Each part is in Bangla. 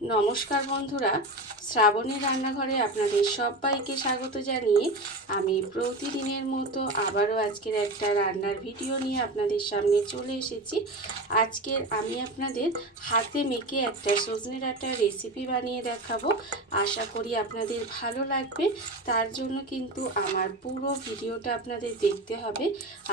নমস্কার বন্ধুরা, শ্রাবণী রান্নাঘরে আপনাদের সবাইকে স্বাগত জানিয়ে আমি প্রতিদিনের মতো আবারও আজকের একটা রান্নার ভিডিও নিয়ে আপনাদের সামনে চলে এসেছি। আজকের আমি আপনাদের হাতে মেখে একটা সজনে ডাঁটার রেসিপি বানিয়ে দেখাবো। আশা করি আপনাদের ভালো লাগবে। তার জন্য কিন্তু আমার পুরো ভিডিওটা আপনাদের দেখতে হবে।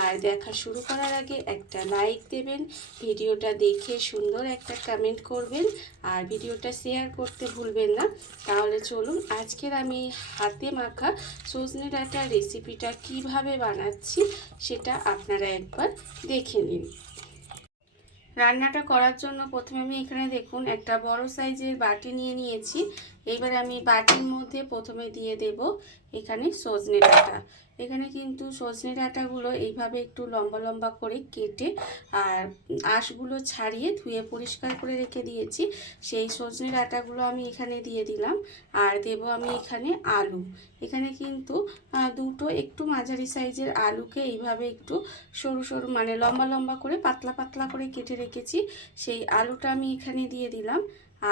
আর দেখা শুরু করার আগে একটা লাইক দেবেন, ভিডিওটা দেখে সুন্দর একটা কমেন্ট করবেন, আর ভিডিওটা শেয়ার করতে ভুলবেন না। তাহলে চলুন আজকের আমি হাতে মাখা সজনে ডাঁটার রেসিপিটা কিভাবে বানাচ্ছি সেটা আপনারা একবার দেখে নিন। রান্নাটা করার জন্য প্রথমে আমি এখানে দেখুন একটা বড় সাইজের বাটি নিয়ে নিয়েছি। এবার আমি বাটির মধ্যে প্রথমে দিয়ে দেব এখানে সজনে ডাঁটা। এখানে কিন্তু সজনে ডাঁটাগুলো এইভাবে একটু লম্বা লম্বা করে কেটে আর আঁশগুলো ছাড়িয়ে ধুয়ে পরিষ্কার করে রেখে দিয়েছি। সেই সজনে ডাঁটাগুলো আমি এখানে দিয়ে দিলাম। আর দেব আমি এখানে আলু। এখানে কিন্তু দুটো একটু মাঝারি সাইজের আলুকে এইভাবে একটু সরু সরু মানে লম্বা লম্বা করে পাতলা পাতলা করে কেটে রেখেছি, সেই আলুটা আমি এখানে দিয়ে দিলাম।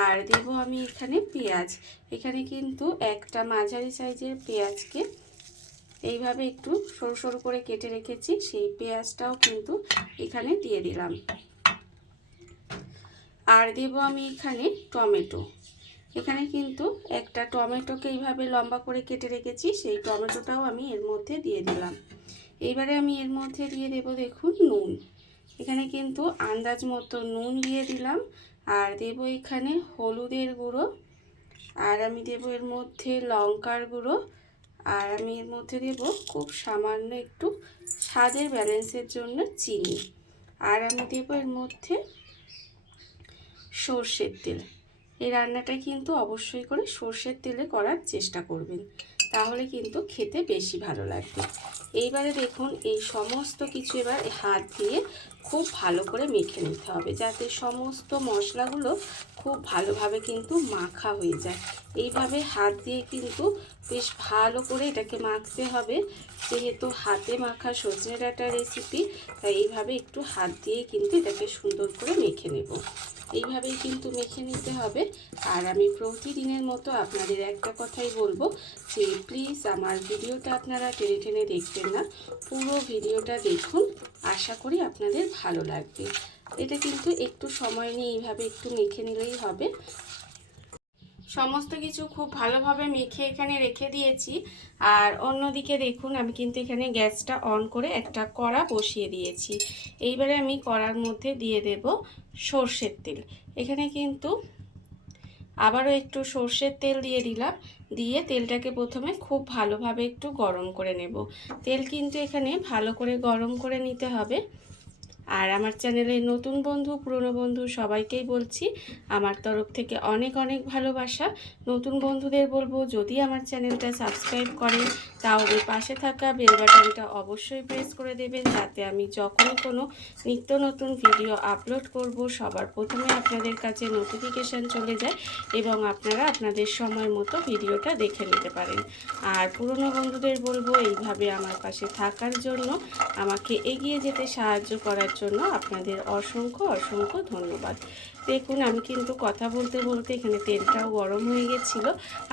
আর দেব আমি এখানে পেঁয়াজ। এখানে কিন্তু একটা মাঝারি সাইজের পেঁয়াজকে এইভাবে একটু সরু সরু করে কেটে রেখেছি, সেই পেঁয়াজটাও কিন্তু এখানে দিয়ে দিলাম। আর দেব আমি এখানে টমেটো। এখানে কিন্তু একটা টমেটোকে এইভাবে লম্বা করে কেটে রেখেছি, সেই টমেটোটাও আমি এর মধ্যে দিয়ে দিলাম। এইবারে আমি এর মধ্যে দিয়ে দেব দেখুন নুন। এখানে কিন্তু আন্দাজ মতো নুন দিয়ে দিলাম। আর দেব এখানে হলুদের গুঁড়ো, আর আমি দেব এর মধ্যে লঙ্কার গুঁড়ো, আর আমি এর মধ্যে দেব খুব সামান্য একটু স্বাদের ব্যালেন্সের জন্য চিনি। আর আমি দেব এর মধ্যে সর্ষের তেল। এই রান্নাটা কিন্তু অবশ্যই করে সর্ষের তেলে করার চেষ্টা করবেন, তাহলে কিন্তু খেতে বেশি ভালো লাগবে। এইবারে দেখুন এই সমস্ত কিছু এবার হাত দিয়ে খুব ভালো করে মেখে নিতে হবে, যাতে সমস্ত মশলাগুলো খুব ভালোভাবে কিন্তু মাখা হয়ে যায়। এইভাবে হাত দিয়ে কিন্তু বেশ ভালো করে এটাকে মাখতে হবে। যেহেতু হাতে মাখা সজনে ডাঁটার রেসিপি, তাই এইভাবে একটু হাত দিয়ে কিন্তু এটাকে সুন্দর করে মেখে নেব। এইভাবেই কিন্তু মেখে নিতে হবে। আর আমি প্রতিদিনের মতো আপনাদের একটা কথাই বলবো যে প্লিজ আমার ভিডিওটা আপনারা টেনে টেনে দেখবেন না, পুরো ভিডিওটা দেখুন। আশা করি আপনাদের ভালো লাগবে। এটা কিন্তু একটু সময় নিয়ে এইভাবে একটু মেখে নিলেই হবে। সমস্ত কিছু খুব ভালোভাবে মেখে এখানে রেখে দিয়েছি। আর অন্যদিকে দেখুন আমি কিন্তু এখানে গ্যাসটা অন করে একটা কড়া বসিয়ে দিয়েছি। এইবারে আমি কড়ার মধ্যে দিয়ে দেব সর্ষের তেল। এখানে কিন্তু আবারও একটু সর্ষের তেল দিয়ে দিলাম। দিয়ে তেলটাকে প্রথমে খুব ভালোভাবে একটু গরম করে নেব। তেল কিন্তু এখানে ভালো করে গরম করে নিতে হবে। আর আমার চ্যানেলের নতুন বন্ধু পুরনো বন্ধু সবাইকেই বলছি আমার তরফ থেকে অনেক অনেক ভালোবাসা। নতুন বন্ধুদের বলবো যদি আমার চ্যানেলটা সাবস্ক্রাইব করেন তাহলে পাশে থাকা বেল বাটনটা অবশ্যই প্রেস করে দেবেন, যাতে আমি যখনই কোনো নিত্য নতুন ভিডিও আপলোড করব সবার প্রথমে আপনাদের কাছে নোটিফিকেশান চলে যায় এবং আপনারা আপনাদের সময় মতো ভিডিওটা দেখে নিতে পারেন। আর পুরনো বন্ধুদের বলবো এইভাবে আমার পাশে থাকার জন্য, আমাকে এগিয়ে যেতে সাহায্য করার জন্য আপনাদের অসংখ্য অসংখ্য ধন্যবাদ। দেখুন আমি কিন্তু কথা বলতে বলতে এখানে তেলটাও গরম হয়ে গেছিল।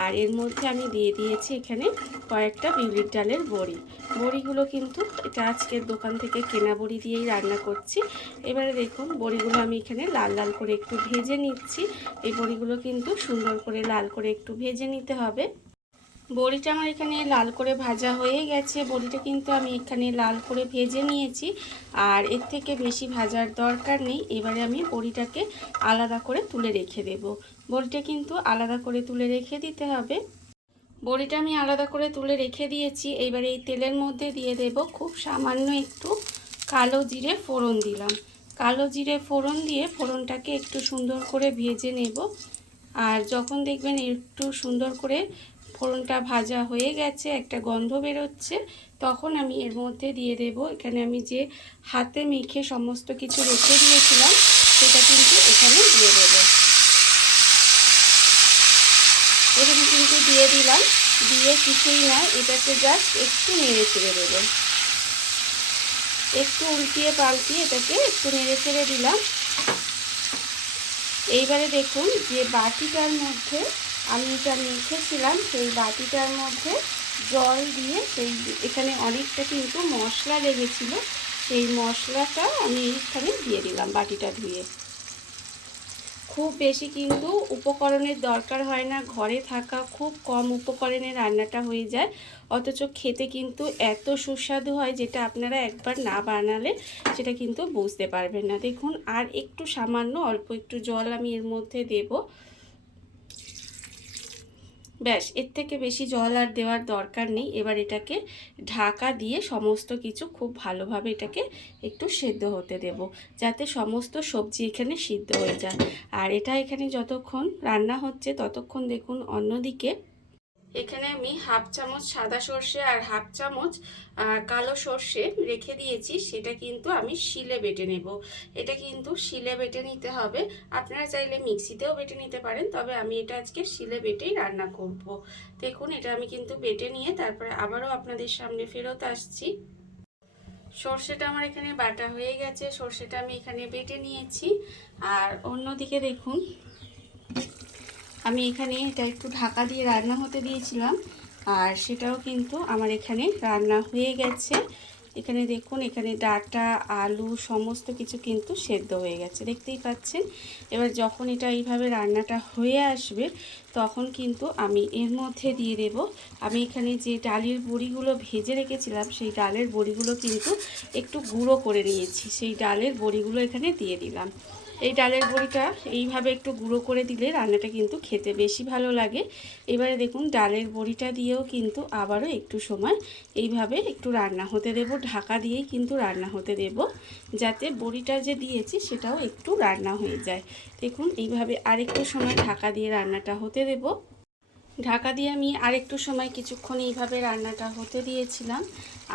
আর এর মধ্যে আমি দিয়ে দিয়েছি এখানে কয়েকটা বিউলির ডালের বড়ি। বড়িগুলো কিন্তু এটা আজকের দোকান থেকে কেনা বড়ি দিয়েই রান্না করছি। এবারে দেখুন বড়িগুলো আমি এখানে লাল লাল করে একটু ভেজে নিচ্ছি। এই বড়িগুলো কিন্তু সুন্দর করে লাল করে একটু ভেজে নিতে হবে। বড়িটা আমার এখানে লাল করে ভাজা হয়ে গেছে। বড়িটা কিন্তু আমি এখানে লাল করে ভেজে নিয়েছি, আর এর থেকে বেশি ভাজার দরকার নেই। এবারে আমি বড়িটাকে আলাদা করে তুলে রেখে দেব। বড়িটা কিন্তু আলাদা করে তুলে রেখে দিতে হবে। বড়িটা আমি আলাদা করে তুলে রেখে দিয়েছি। এবারে এই তেলের মধ্যে দিয়ে দেব খুব সামান্য একটু কালো জিরে ফোড়ন দিলাম। কালো জিরে ফোড়ন দিয়ে ফোড়নটাকে একটু সুন্দর করে ভেজে নেব। আর যখন দেখবেন একটু সুন্দর করে ফোড়নটা ভাজা হয়ে গেছে, একটা গন্ধ বেরোচ্ছে, তখন আমি এর মধ্যে দিয়ে দেব এখানে আমি যে হাতে মেখে সমস্ত কিছু রেখে দিয়েছিলাম সেটা কিন্তু এখানে দিয়ে দেব। এখানে কিন্তু দিয়ে দিলাম। দিয়ে কিছুই না, এটাকে জাস্ট একটু নেড়ে ছেড়ে দেবো। একটু উল্টিয়ে পাল্টিয়ে এটাকে একটু নেড়ে ছেড়ে দিলাম। এইবারে দেখুন যে বাটিটার মধ্যে আমি এটা মেখেছিলাম সেই বাটিটার মধ্যে জল দিয়ে সেই এখানে অনেকটা কিন্তু মশলা লেগেছিল, সেই মশলাটা আমি এইখানে দিয়ে দিলাম বাটিটা ধুয়ে। খুব বেশি কিন্তু উপকরণের দরকার হয় না, ঘরে থাকা খুব কম উপকরণে রান্নাটা হয়ে যায়, অথচ খেতে কিন্তু এত সুস্বাদু হয় যেটা আপনারা একবার না বানালে সেটা কিন্তু বুঝতে পারবেন না। দেখুন আর একটু সামান্য অল্প একটু জল আমি এর মধ্যে দেব, ব্যাস এর থেকে বেশি জল আর দেওয়ার দরকার নেই। এবার এটাকে ঢাকা দিয়ে সমস্ত কিছু খুব ভালোভাবে এটাকে একটু সেদ্ধ হতে দেব, যাতে সমস্ত সবজি এখানে সিদ্ধ হয়ে যায়। আর এটা এখানে যতক্ষণ রান্না হচ্ছে ততক্ষণ দেখুন অন্যদিকে এখানে আমি হাফ চামচ সাদা সর্ষে আর হাফ চামচ কালো সর্ষে রেখে দিয়েছি, সেটা কিন্তু আমি শিলে বেটে নেব। এটা কিন্তু শিলে বেটে নিতে হবে, আপনারা চাইলে মিক্সিতেও বেটে নিতে পারেন, তবে আমি এটা আজকে শিলে বেটেই রান্না করব। দেখুন এটা আমি কিন্তু বেটে নিয়ে তারপরে আবারও আপনাদের সামনে ফেরত আসছি। সর্ষেটা আমার এখানে বাটা হয়ে গেছে, সর্ষেটা আমি এখানে বেটে নিয়েছি। আর অন্যদিকে দেখুন আমি এখানে এটা একটু ঢাকা দিয়ে রান্না হতে দিয়েছিলাম, আর সেটাও কিন্তু আমার এখানে রান্না হয়ে গেছে। এখানে দেখুন এখানে ডাঁটা আলু সমস্ত কিছু কিন্তু সেদ্ধ হয়ে গেছে, দেখতেই পাচ্ছেন। এবার যখন এটা এইভাবে রান্নাটা হয়ে আসবে তখন কিন্তু আমি এর মধ্যে দিয়ে দেব, আমি এখানে যে ডালের বড়িগুলো ভেজে রেখেছিলাম সেই ডালের বড়িগুলো কিন্তু একটু গুঁড়ো করে নিয়েছি, সেই ডালের বড়িগুলো এখানে দিয়ে দিলাম। এই ডালের বড়িটা এইভাবে একটু গুঁড়ো করে দিলে রান্নাটা কিন্তু খেতে বেশি ভালো লাগে। এবারে দেখুন ডালের বড়িটা দিয়েও কিন্তু আবারও একটু সময় এইভাবে একটু রান্না হতে দেব, ঢাকা দিয়েই কিন্তু রান্না হতে দেব, যাতে বড়িটা যে দিয়েছি সেটাও একটু রান্না হয়ে যায়। দেখুন এইভাবে আরেকটু সময় ঢাকা দিয়ে রান্নাটা হতে দেব। ঢাকা দিয়ে আমি আরেকটু সময় কিছুক্ষণ এইভাবে রান্নাটা হতে দিয়েছিলাম,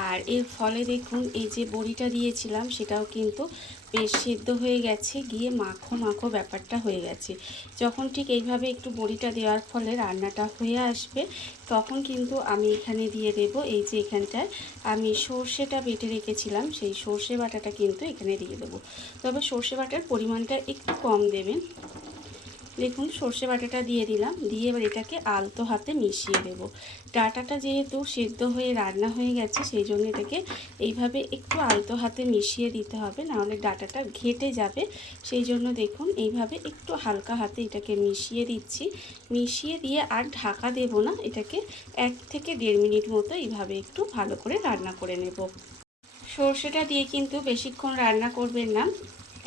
আর এর ফলে দেখুন এই যে বড়িটা দিয়েছিলাম সেটাও কিন্তু বেশ সেদ্ধ হয়ে গেছে, গিয়ে মাখো মাখো ব্যাপারটা হয়ে গেছে। যখন ঠিক এইভাবে একটু বড়িটা দেওয়ার ফলে রান্নাটা হয়ে আসবে তখন কিন্তু আমি এখানে দিয়ে দেব এই যে এখানটায় আমি সর্ষেটা বেটে রেখেছিলাম সেই সর্ষে বাটাটা কিন্তু এখানে দিয়ে দেবো, তবে সর্ষে বাটার পরিমাণটা একটু কম দেবেন। দেখুন সর্ষে বাটাটা দিয়ে দিলাম, দিয়ে এবার এটাকে আলতো হাতে মিশিয়ে দেব। ডাঁটাটা যেহেতু সেদ্ধ হয়ে রান্না হয়ে গেছে সেই জন্য এটাকে এইভাবে একটু আলতো হাতে মিশিয়ে দিতে হবে, নাহলে ডাঁটাটা ঘেটে যাবে। সেই জন্য দেখুন এইভাবে একটু হালকা হাতে এটাকে মিশিয়ে দিচ্ছি, মিশিয়ে দিয়ে আর ঢাকা দেব না, এটাকে 1 থেকে 1.5 মিনিট মতো এইভাবে একটু ভালো করে রান্না করে নেব। সর্ষেটা দিয়ে কিন্তু বেশিক্ষণ রান্না করবেন না,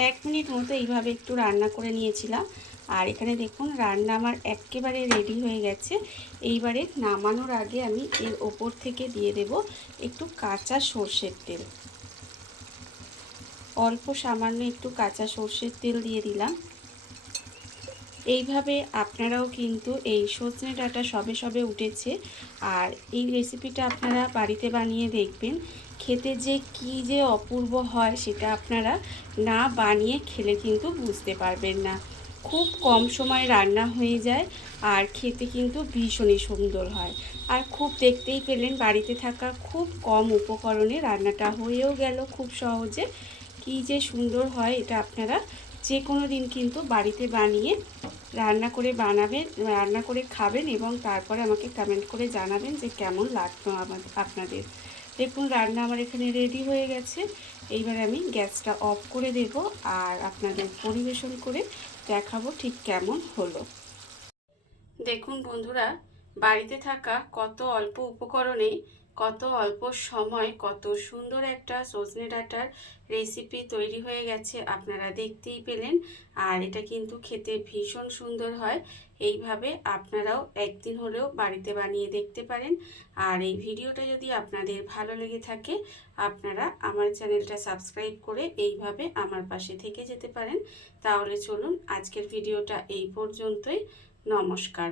1 মিনিট মতো এইভাবে একটু রান্না করে নিয়েছিলাম। আর এখানে দেখুন রান্না আমার একেবারে রেডি হয়ে গেছে। এইবারে নামানোর আগে আমি এর ওপর থেকে দিয়ে দেব একটু কাঁচা সর্ষের তেল, অল্প সামান্য একটু কাঁচা সর্ষের তেল দিয়ে দিলাম। এইভাবে আপনারাও কিন্তু এই সজনে ডাঁটা সবে সবে উঠেছে আর এই রেসিপিটা আপনারা বাড়িতে বানিয়ে দেখবেন, খেতে যে কি যে অপূর্ব হয় সেটা আপনারা না বানিয়ে খেলে কিন্তু বুঝতে পারবেন না। খুব কম সময়ে রান্না হয়ে যায় আর খেতে কিন্তু ভীষণই সুন্দর হয়। আর খুব দেখতেই পেলেন বাড়িতে থাকা খুব কম উপকরণে রান্নাটা হয়েও গেল খুব সহজে। কি যে সুন্দর হয় এটা আপনারা যে কোনো দিন কিন্তু বাড়িতে বানিয়ে রান্না করে খাবেন এবং তারপরে আমাকে কমেন্ট করে জানাবেন যে কেমন লাগতো আপনাদের। দেখুন রান্না আমার এখানে রেডি হয়ে গেছে, এইবার আমি গ্যাসটা অফ করে দেব আর আপনাদের পরিবেশন করে দেখাবো ঠিক কেমন হলো। দেখুন বন্ধুরা, বাড়িতে থাকা কত অল্প উপকরণে কত অল্প সময় কত সুন্দর একটা সজনে ডাঁটার রেসিপি তৈরি হয়ে গেছে, আপনারা দেখতেই পেলেন। আর এটা কিন্তু খেতে ভীষণ সুন্দর হয়, এইভাবে আপনারাও একদিন হলেও বাড়িতে বানিয়ে দেখতে পারেন। আর এই ভিডিওটা যদি আপনাদের ভালো লেগে থাকে আপনারা আমার চ্যানেলটা সাবস্ক্রাইব করে এইভাবে আমার পাশে থেকে যেতে পারেন। তাহলে চলুন আজকের ভিডিওটা এই পর্যন্তই। নমস্কার।